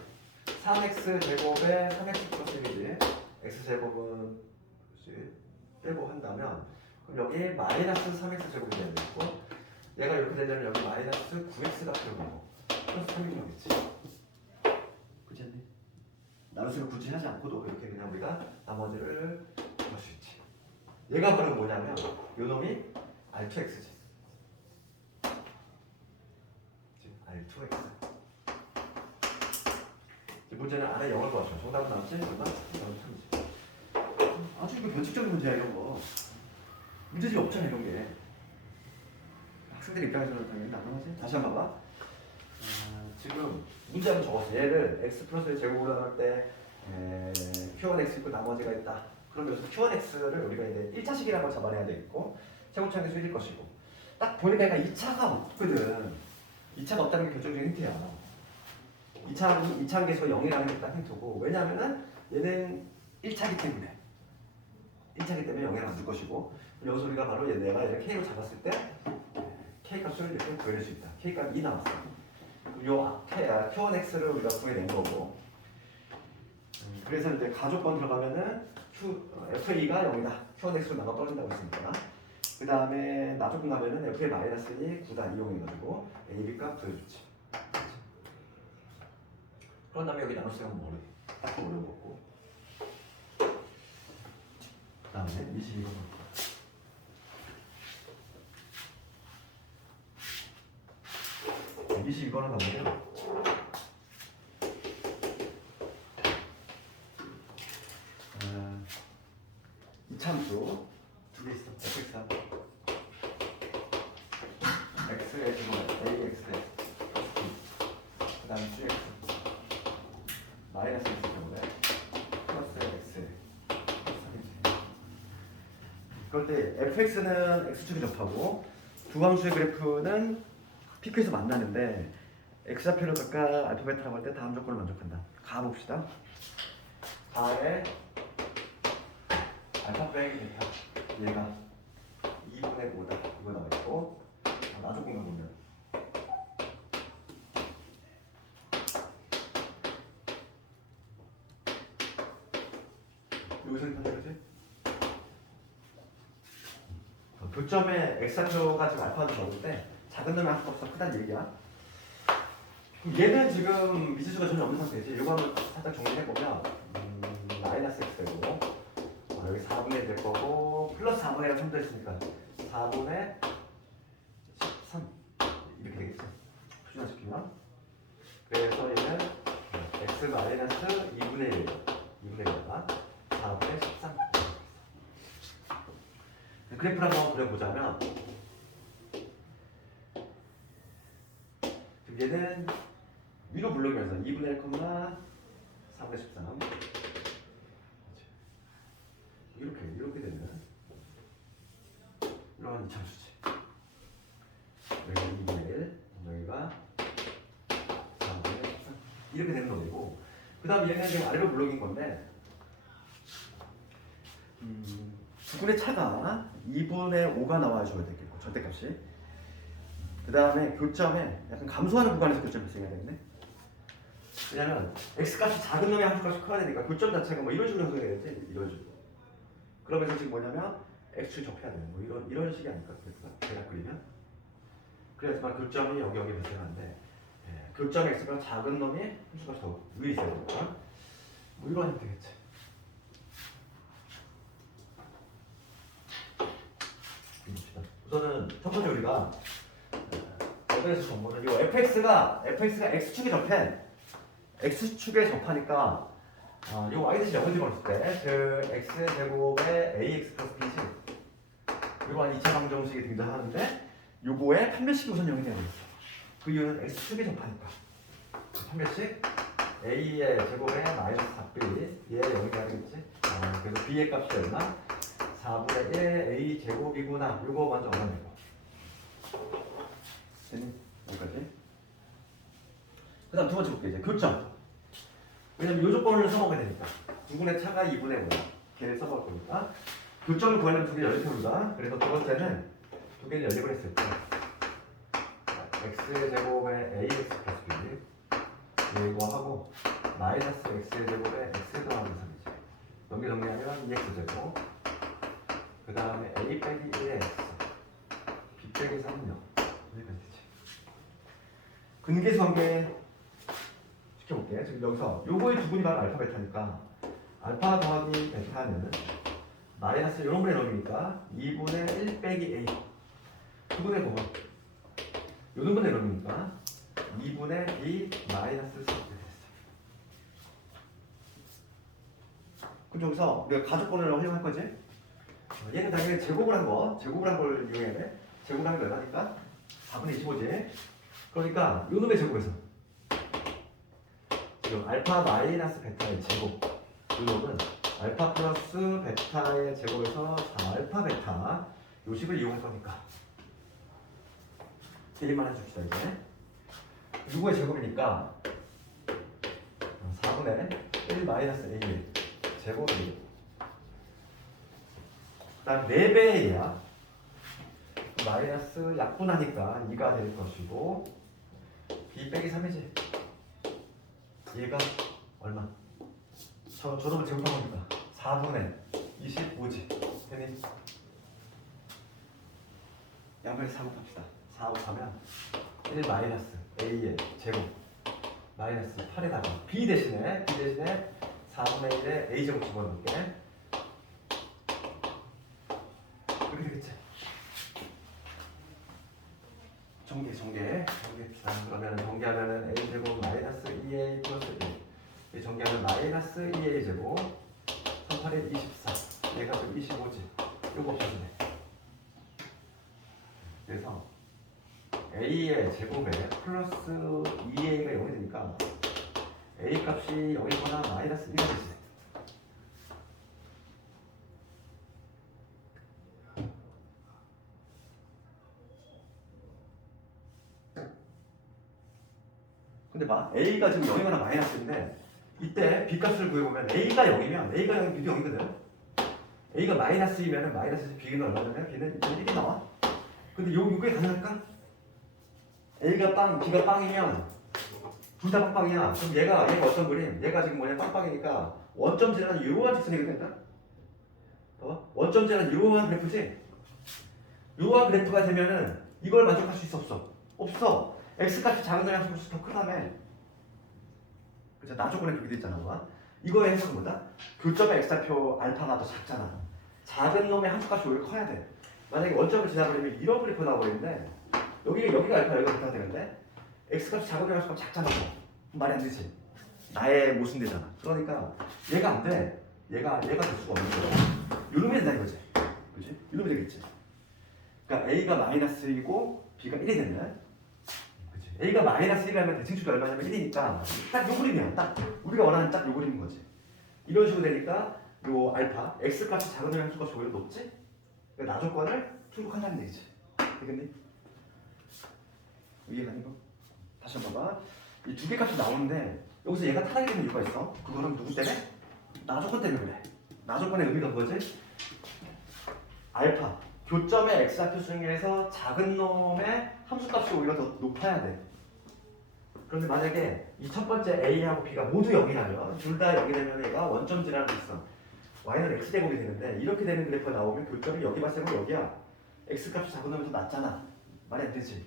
3x 제곱에 3x 플러스 1이지. x 제곱은 빼고 한다면 그럼 여기 마이너스 3x 제곱이 되는 거고 얘가 이렇게 되려면 여기 마이너스 9x가 필요하고 플러스 3이 나오겠지. 그렇지 않니? 나눗셈을 굳이 하지 않고도 이렇게 그냥 우리가 나머지를 구할 수 있지. 얘가 바로 뭐냐면 요 놈이 R2x지. R2x. 이 문제는 안에 0을 구하죠. 정답은 나왔지? 얼마? 0.3이지. 아주 이거 변칙적인 문제야 이런 거. 문제집이 없잖아 이런 게. 학생들 입장에서는 당연히 난감하지. 다시 한번 봐봐. 지금 문제 한번 적었어. 얘를 x 플러스 제곱으로 나눌 때 q1x 있고 나머지가 있다. 그럼 여기서 q1x를 우리가 이제 1차식이라는 걸 잡아내야 되겠고 세모차항에서 1일 것이고 딱 보니까 얘가 2차가 없거든. 2차가 없다는 게 결정적인 힌트야. 2차 계수가 0이라는 게 딱 힌트고 왜냐하면은 얘는 1차기 때문에 0이라고 만들 것이고 여기서 우리가 바로 얘가 얘를 k로 잡았을 때 k 값을 이렇게 구해낼 수 있다. k 값 2 나왔어. 요 q1x를 우리가 구해낸 거고 그래서 이제 가족번 들어가면은 FA가 0이다. q1x로 나가 떨어진다고 했으니까 그 다음에 나조건 가면은 FA 마이너스니 9다 이용해가지고 AB 값 구해줬지. 그런 다음에 여기 나눗셈은 뭐 딱 어려운 거고 그 다음에 22번 22번은 뭐냐면 이참수 두 개 있어. fx하고 x의 제곱 ax의 그 다음에 2x 마이너스 x 제곱에 플러스 x 3이지. 그럴 때 fx는 x축이 접하고 두 함수의 그래프는 PQ에서 만나는데 x좌표를 각각 알파 베타라고 할 때 다음 조건을 만족한다. 가봅시다. 가에 알파 빼기 베타 얘가 2분의 5다 이거 나와있고 나조건 가보면 여기서 판단하지? 교점에 x좌표가 지금 알파로 적을 때 작은 놈이 할 수 없어 크다는 얘기야. 얘는 지금 미지수가 전혀 없는 상태지. 이거 한번 살짝 정리해보면 마이너스 x 되고 여기 4분의 1 될 거고 플러스 4분의 1가 첨부했으니까 4분의 13 이렇게 되겠죠. 표준화시키면 그래서 얘는 x 마이너스 2분의 1 2분의 1가 4분의 13 그래프를 한번 그려보자면 얘는 위로 블록이면서 2분의 1, 4분의 13 이렇게 되면 이러한 이참수지. 여기가 2분의 1, 여기가 4분의 13 이렇게 되는 놈이고 그 다음 얘는 지금 아래로 블록인 건데 부분의 차가 2분의 5가 나와줘야 되겠고 절대값이 그 다음에 교점에 약간 감소하는 구간에서 교점이 발생해야 되겠네. 왜냐면 x값이 작은 놈의 함수값이 커야 되니까 교점 자체가 뭐 이런 식으로 형성해야지 이런 식으로. 그러면서 지금 뭐냐면 x축 접해야 되는 뭐 이런 식이 아닐까 대략 그리면. 그래야지만 교점이 여기 발생하는데 교점 x가 작은 놈이 함수값이 더 위에 있어야 되니까 뭐 이러면 되겠지. 우선은 첫 번째 우리가 어디에서 접보는 요 fx가 x축에 접해. x축에 접하니까 요 y 대신 0을 집어넣을 때 그 x 제곱에 ax 플러스 b지. 이러한 2차 방정식이 등장하는데 요거에 판별식이 우선 0이 되는 거죠. 그 이유는 x축에 접하니까. 판별식 a의 제곱에 마이너스 4b 얘 0이 되겠지. 그래서 b의 값이 얼마? 4분의 1 a 제곱이구나. 요거 먼저 얻어내고. 여기까지. 그 다음 두 번째 볼게요. 이제 교점. 왜냐면 요 조건을 써먹어야 되니까. 9분의 차가 2분의 5. 걔를 써먹을 거니까. 교점을 구하려면 두 개 연립해보자. 그래서 두 번째는 두 개를 연립을 했을 때 x 제곱에 ax 플러스 b 이거 하고 마이너스 x 제곱에 x 더하기 3이지. 여기 정리하면 2x 제곱. 그 다음에 a 빼기 1의 x b 빼기 3은 0. 여기까지 되지. 근계수 관계 시켜볼게. 지금 여기서 요거의 두 분이 바로 알파 베타니까 알파 더하기 베타는 마이너스 이런 분의 놈이니까 2분의 1 빼기 a 두 분의 곱은 요 분의 놈이니까 2분의 b 마이너스 4 이렇게 됐어. 그럼 여기서 우리가 가족권을 활용할 거지? 얘는 당연히 제곱을 한 걸 이용해야 돼. 제곱을 한 게 얼마니까? 4분의 25지. 그러니까 요 놈의 제곱에서 지금 알파 마이너스 베타의 제곱 요 놈은 알파 플러스 베타의 제곱에서 4알파 베타 요 식을 이용할 거니까 일만 해줍시다. 이제 누구의 제곱이니까 4분의 1 마이너스 a의 제곱이 그 다음 4배의 얘야 마이너스 약분하니까 2가 될 것이고 b 빼기 3이지. 얘가 얼마? 저놈을 제곱한 겁니다. 4분의 25지. 되니? 양변에 4 곱합시다. 4 곱하면 1 마이너스 a의 제곱 마이너스 8에다가 b 대신에 4분의 1에 a 제곱 집어넣을게. 이렇게 되겠지? 정계합시다. 그러면 정계하면은 a 제곱 마이너스 2a 플러스 1. 이 정계하면 마이너스 2a 제곱 3, 8에 24. 얘가 좀 25지. 요거 없어지네. 그래서 a의 제곱에 플러스 2a가 0이 되니까 a 값이 0이거나 마이너스 1이 되지. 근데 봐, a가 지금 0이거나 마이너스인데 이때 b 값을 구해보면 a가 0이면 b도 0이거든. a가 마이너스이면 마이너스 b는 얼마냐면 b는 1이 나와. 근데 요게 가능할까? b가 빵이면 둘 다 빵빵이야. 그럼 얘가 어떤 그림? 얘가 지금 뭐냐 빵빵이니까 원점제는 이러한 직선이 된다. 원점제는 이러한 그래프지. 이러한 그래프가 되면은 이걸 만족할 수 있어 없어. x값이 작은 거랑 수값이 더 크다며. 그죠? 나조건에 그렇게 돼 있잖아. 봐. 이거의 해석은 뭐다? 교점의 x좌표 알파가 더 작잖아. 작은 놈의 함수값이 오히려 커야 돼. 만약에 원점을 지나버리면 이런 그래프 나와버리는데 여기가 알파 여기가 베타가 되는데 x값이 작은 놈의 함수값이 작잖아. 말이 안 되지. 나의 모순되잖아. 그러니까 얘가 안 돼. 얘가 될 수가 없는 거야. 요놈이 된다 이거지. 그지? 요놈이 되겠지. 그러니까 a가 마이너스이고 b가 1이 되면 a가 마이너스 1이라면 대칭축이 얼마냐면 1이니까 딱 요 그림이야. 딱 우리가 원하는 딱 요 그림인 거지. 이런 식으로 되니까 요 알파 x값이 작은 놈의 함수값이 오히려 높지? 그러니까 나조건을 충족한다는 얘기지. 되겠니? 이해가 된 거? 다시 한번 봐봐. 이 두 개 값이 나오는데 여기서 얘가 타락이 되는 이유가 있어. 그거는 누구 때문에? 나조건 때문에 그래. 나조건의 의미가 뭐지? 알파 교점의 x좌표 중에서 작은 놈의 함수값이 오히려 더 높아야 돼. 그런데 만약에 이 첫 번째 a하고 b가 모두 0이라면 둘 다 0이 되면 얘가 원점지라는 게 있어. y는 x제곱이 되는데 이렇게 되는 그래프가 나오면 교점이 여기 봤을 때 여기야. x값이 작은 놈이 더 낮잖아. 말이 안 되지.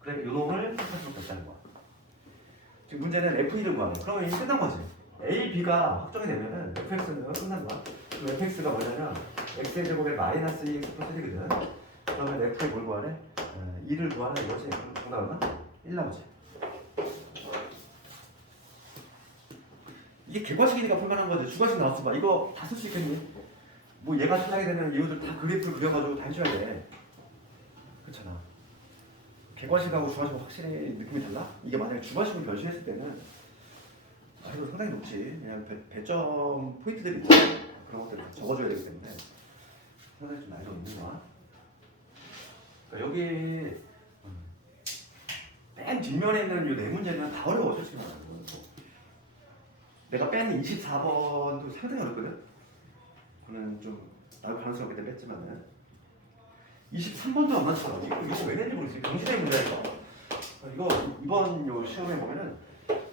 그러면 요 놈을 택할 수밖에 없다는 거야. 지금 문제는 f1을 구하네. 그러면 이게 끝난 거지. a, b가 확정이 되면은 fx는 끝난 거야. 그럼 fx가 뭐냐면 x의 제곱에 마이너스 2x 플러스 1이거든. 그러면 f에 뭘 구하래? 2를 구하는 이거지. 나오나? 1 나오지. 이게 객관식이니까 풀만한 거지. 주관식 나왔어 봐. 이거 다 쓸 수 있겠니? 뭐 얘가 찾아게 되는 이유들 다 그래프를 그려가지고 다 해줘야 돼. 그렇잖아. 객관식하고 주관식하고 확실히 느낌이 달라? 이게 만약에 주관식으로 변신했을 때는 이거 상당히 높지. 그냥 배점 포인트들이 있잖아. 그런 것들을 적어줘야 되기 때문에 상당히 좀 난이도가 있는 거야. 그러니까 여기 맨 뒷면에 있는 이 네 문제는 다 어려워 솔직히 말하면. 내가 뺀 24번도 상당히 어렵거든. 그는 좀 나올 가능성이 없기 때문에 뺐지만은 23번도 안 맞춰. 이거 왜 냈는지 모르겠어. 정시대 문제에서 이거 이번 요 시험에 보면은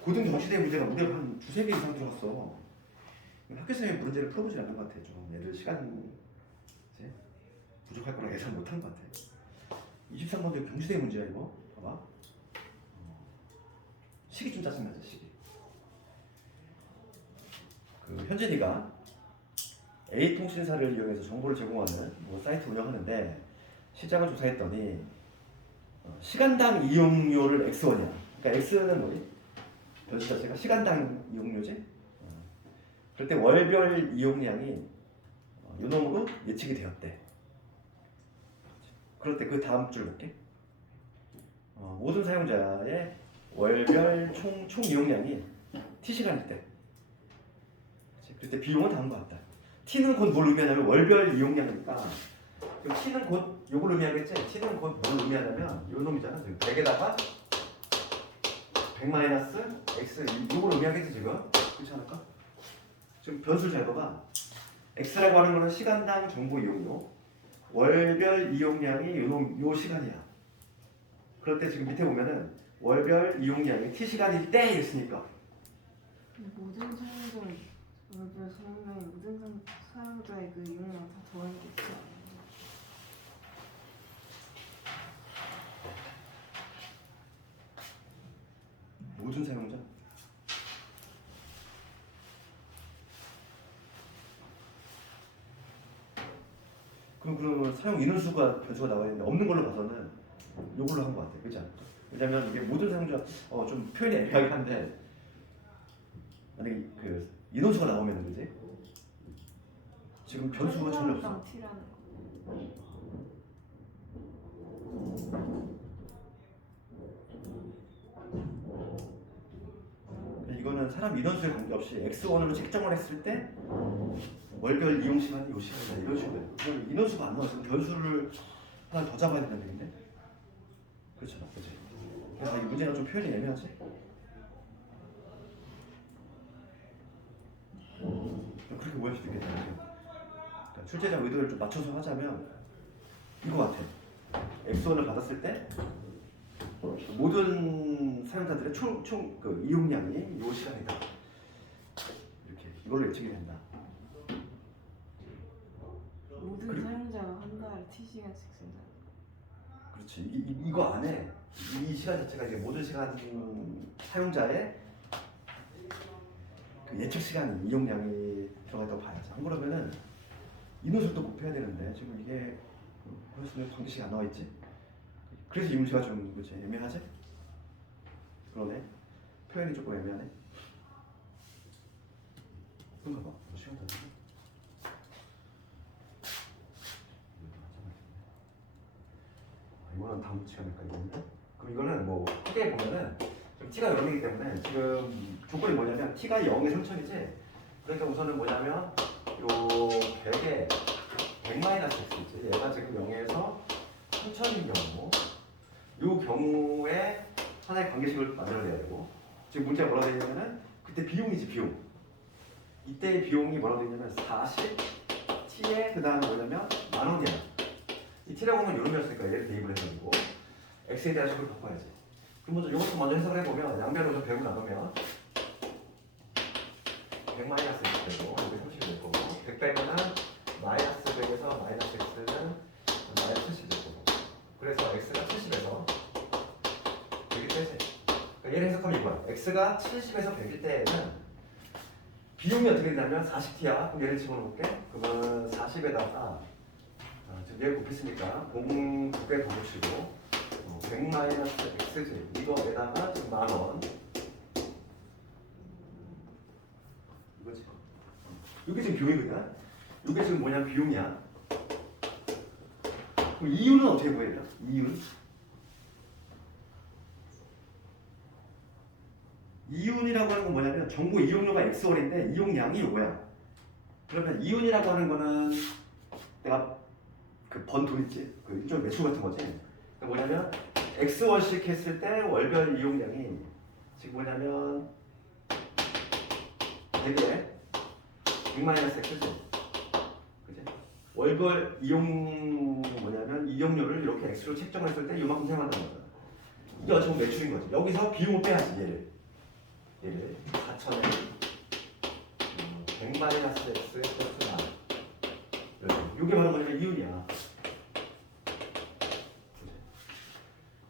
고등 정시대 문제가 무려 한 두세 개 이상 들어갔어. 학교 선생님 문제를 풀어보지 않는 것 같아. 좀 얘들 시간 이제 부족할 거라 예상 못한 것 같아. 23번도 경시대 문제야 이거. 봐봐. 시기 좀 짜증나지 시기. 그 현진이가 A통신사를 이용해서 정보를 제공하는 뭐 사이트 운영하는데 시장을 조사했더니 시간당 이용료를 X1이야. 그러니까 X는 뭐지? 변수 자체가 시간당 이용료지? 그럴 때 월별 이용량이 요 놈으로 예측이 되었대. 그럴 때 그 다음 줄 볼게. 모든 사용자의 월별 총 이용량이 T시간일 때. 그때 비용은 다른 것 같다. T는 곧 뭘 의미하냐면 월별 이용량이니까 T는 곧 요걸 의미하겠지? T는 곧 뭘 의미하냐면 요 놈이잖아. 100에다가 100 마이너스 X 요걸 의미하겠지 지금? 그렇지 않을까? 지금 변수를 잘 봐봐. X라고 하는 거는 시간당 정보 이용료, 월별 이용량이 요 시간이야. 그럴 때 지금 밑에 보면은 월별 이용량이 T시간일 때 이랬으니까 모든 사용자의 월별 사용량이 모든 사용자의 그 이용량 다 더한 게 있지 않나요? 모든 사용자? 그러면 사용 인원수가 변수가 나와야 되는데 없는 걸로 봐서는 요걸로 한 것 같아. 그렇지 않을까? 왜냐면 이게 모든 사용자 좀 표현이 애매하긴 한데 만약에 그 인원수가 나오면 그지? 지금 변수가 전혀 없어. T라는 거. 이거는 사람 인원수에 관계없이 X1으로 책정을 했을 때 월별 이용 시간이 요 시간이다 이런 식으로 돼. 인원수가 안 나와서 그럼 변수를 하나 더 잡아야 된다는 얘기인데? 그렇잖아, 그렇지? 그래서 이 문제가 좀 표현이 애매하지? 그렇게 보일 수도 있겠다. 그러니까 출제자 의도를 좀 맞춰서 하자면 이거 같아. X1을 받았을 때 모든 사용자들의 총 그 이용량이 요 시간이다. 이렇게 이걸로 예측이 된다. 모든 사용자가 한 달에 T시간씩 쓴다. 그렇지. 이거 안에 이 시간 자체가 이제 모든 시간 사용자의 그 예측 시간 이용량이 들어갔다고 봐야지. 안 그러면은 인원수도 곱해야 되는데 지금 이게 그래서 관계식이 안 나와 있지. 그래서 이 문제가 좀 그렇지 애매하지? 그러네. 표현이 조금 애매하네. 그런가 봐. 시간 더 있네. 이거는 다음 시간일까 이건데? 그럼 이거는 뭐 크게 보면은 지금 t가 0이기 때문에 지금 조건이 뭐냐면 t가 0의 상천이지. 그러니까 우선은 뭐냐면 요 100에 100 마이너스 x지. 얘가 지금 0에서 3000인 경우 요 경우에 하나의 관계식을 만들어내야 되고 지금 문제가 뭐라고 되어 있냐면은 그때 비용이지 비용. 이때의 비용이 뭐라고 되어 있냐면 40 t에 그 다음 뭐냐면 10,000원이야. 이 t라고 하면 이런 걸 쓰니까 얘를 대입을 해가지고 x에 대한 식으로 바꿔야지. 그럼 먼저 이것도 먼저 해석을 해보면 양변으로 좀 100을 나누면 100 마이너스 x 되고 여기 30이 될 거고 100 빼면은 마이너스 100에서 마이너스 x는 마이너스 70이 될 거고 그래서 x가 70에서 100일 때지. 그러니까 얘를 해석하면 이거야. x가 70에서 100일 때에는 비용이 어떻게 되냐면 40t야. 그럼 얘를 집어넣을게. 그러면 40에다가 지금 얘를 곱했으니까 0 2개 더 붙이고 100 마이너스 x지. 이거에다가 지금 10,000원. 이거지. 이게 지금 비용이거든. 이게 지금 뭐냐면 비용이야. 그럼 이윤은 어떻게 보여야 돼요? 이윤이라고 하는 건 뭐냐면 정보 이용료가 x월인데 이용량이 요거야. 그러면 이윤이라고 하는 거는 내가 그 번 돈 있지? 그 일종 매출 같은 거지. 그러니까 뭐냐면 x월씩 했을 때 월별 이용량이 지금 뭐냐면 100에 100 마이너스 x지. 그지? 월별 뭐냐면 이용료를 이렇게 x로 책정했을 때 이만큼 사용한다는 거잖아. 이게 어차피 매출인 거지. 여기서 비용을 빼야지 얘를 4,000에 100 마이너스 x 플러스 나. 이게 바로 뭐냐면 이윤이야.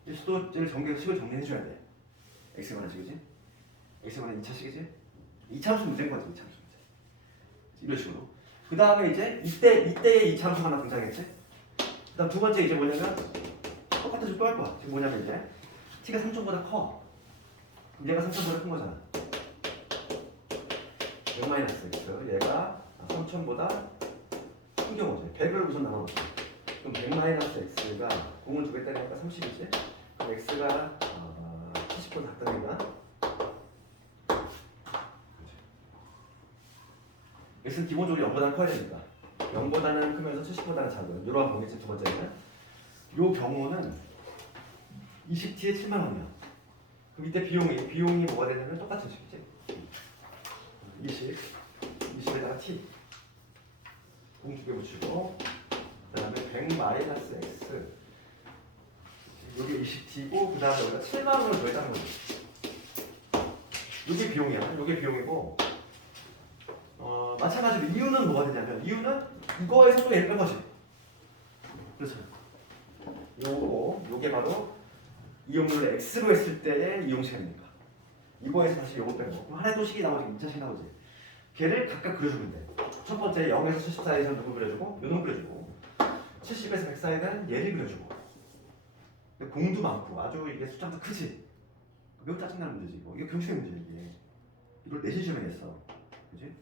이 수도제를 식을 정리해줘야 돼. x에 관한 식이지? x에 관한 2차 식이지? 2차함수 문제인 거지. 2차함수 문제. 이런 식으로. 그 다음에 이제 이때의 2차함수가 하나 등장했지? 그 다음 두 번째 이제 뭐냐면 똑같은 식또 할 거야. 지금 뭐냐면 이제 t가 3,000보다 커. 그럼 얘가 3,000보다 큰 거잖아. 100 마이너스 x. 얘가 3,000보다 큰 경우지. 100을 우선 나눠보자. 그럼 100 마이너스 x가 공을 두 개 때리니까 30이지? 그럼 x가 70보다 작다니까? x는 기본적으로 0보다는 커야 되니까 0보다는 크면서 70보다는 작은 이러한 경우겠지. 두 번째는 이 경우는 20t에 7만 원이야. 그럼 이때 비용이 뭐가 되냐면 똑같은 식이지. 20에다가 t 공 두 개 붙이고 그 다음에 100 마이너스 x 여기 20t고 그 다음에 여기다 7만 원을 더했다는 거지. 이게 비용이야. 이게 비용이고 마찬가지로 이유는 뭐가 되냐면 이유는 이거에서 또 얘를 뺀 거지. 그렇죠. 요게 바로 이용료를 x로 했을 때의 이용 시간이니까 이거에서 다시 요거 빼고 그럼 하나의 또 식이 나머지 2차식 나머지 걔를 각각 그려주면 돼. 첫 번째 0에서 70 사이에서 누구 그려주고 요놈 그려주고 70에서 100 사이는 얘를 그려주고. 근데 공도 많고 아주 이게 숫자도 크지. 매우 짜증나는 문제지 이거. 이거 경시의 문제야 이게. 이걸 내신 시험에 냈어. 그지?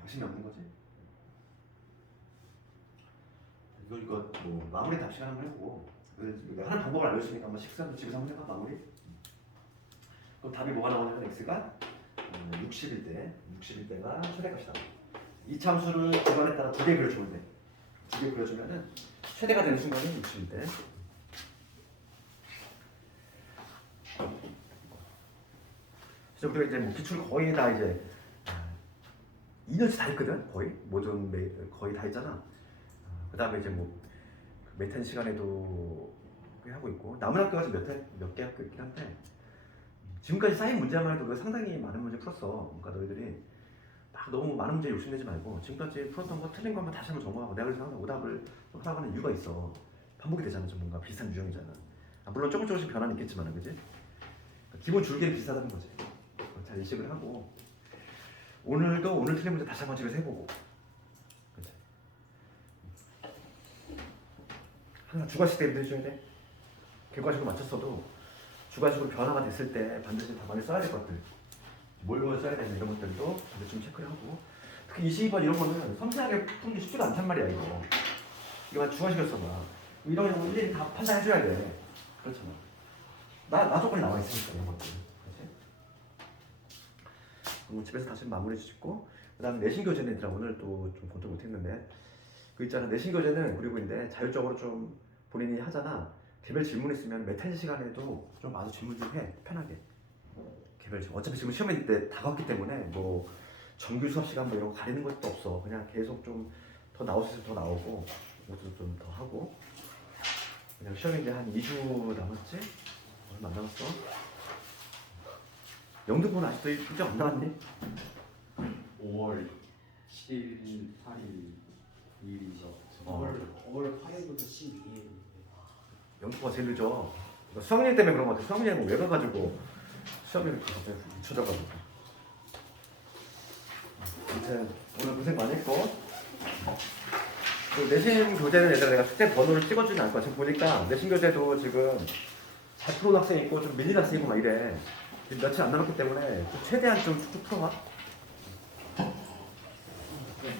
양심이 없는 거지. 이거 뭐 마무리 답 시간 한번 해보고 내가 하는 방법을 알려주니까 한번 식사도 집에서 한번 해봐. 마무리. 그럼 답이 뭐가 나오냐면 x가 60일 때가 최대값이다. 이 참수를 기반에 따라 두 개 그려주면 돼. 두 개 그려주면은 최대가 되는 순간이 60일 때. 그래서 우리가 이제 뭐 기출 거의 다 이제 2년치 다 했거든. 거의 모든 거의 다 했잖아. 그 다음에 이제 뭐 메탄 시간에도 하고 있고 남은 학교가 지금 몇 개 학교 있긴 한데 지금까지 쌓인 문제만 해도 상당히 많은 문제 풀었어. 그러니까 너희들이 막 너무 많은 문제 욕심내지 말고 지금까지 풀었던 거 틀린 거 한번 다시 한번 점검하고 내가 그래서 항상 오답을 좀 하라고 하는 이유가 있어. 반복이 되잖아. 좀 뭔가 비슷한 유형이잖아. 물론 조금씩 변화는 있겠지만 그지? 그러니까 기본 줄기는 비슷하다는 거지. 잘 인식을 하고 오늘 틀린 문제 다시 한번 집에서 해보고 그치? 항상 주관식 대비도 해줘야 돼. 객관식으로 맞췄어도 주관식으로 변화가 됐을 때 반드시 답안에 써야 될 것들 뭘 써야 되는 이런 것들도 좀 체크를 하고 특히 22번 이런 거는 섬세하게 풀기 쉽지가 않단 말이야 이거. 이거 주관식을 써봐. 이런 거 일일이 다 판단해줘야 돼. 그렇잖아. 나 조건이 나와 있으니까 이런 것들. 그럼 집에서 다시 마무리 짓고 그 다음에 내신 교재는 얘들아 오늘 또 좀 검토 못했는데 그 있잖아. 내신 교재는 그리고 이제 자율적으로 좀 본인이 하잖아. 개별 질문 있으면 메탄 시간에도 좀 와서 질문 좀 해. 편하게. 개별 질문. 어차피 지금 시험에 때 다가왔기 때문에 뭐 정규 수업 시간 뭐 이런 거 가리는 것도 없어. 그냥 계속 좀 더 나올 수 있으면 더 나오고 이것도 좀 더 하고 그냥 시험이 이제 한 2주 남았지? 얼마 안 남았어? 영등포는 아직도 일정 안 나왔니? 5월 7일, 8일, 2일이죠. 5월 8일부터 12일. 영등포가 제일 늦어. 수학여행 때문에 그런 거 같아. 수학여행 왜 가가지고 시험을 갑자기 늦춰져가지고. 아무튼 오늘 고생 많이 했고 그 내신 교재는 얘들아 내가 숙제 번호를 찍어주진 않을 거야. 지금 보니까 내신 교재도 지금 잘 풀어온 학생이 있고 좀 밀린 학생이 있고 막 이래. 지금 며칠 안 남았기 때문에 좀 최대한 좀 쭉쭉 풀어봐. 네.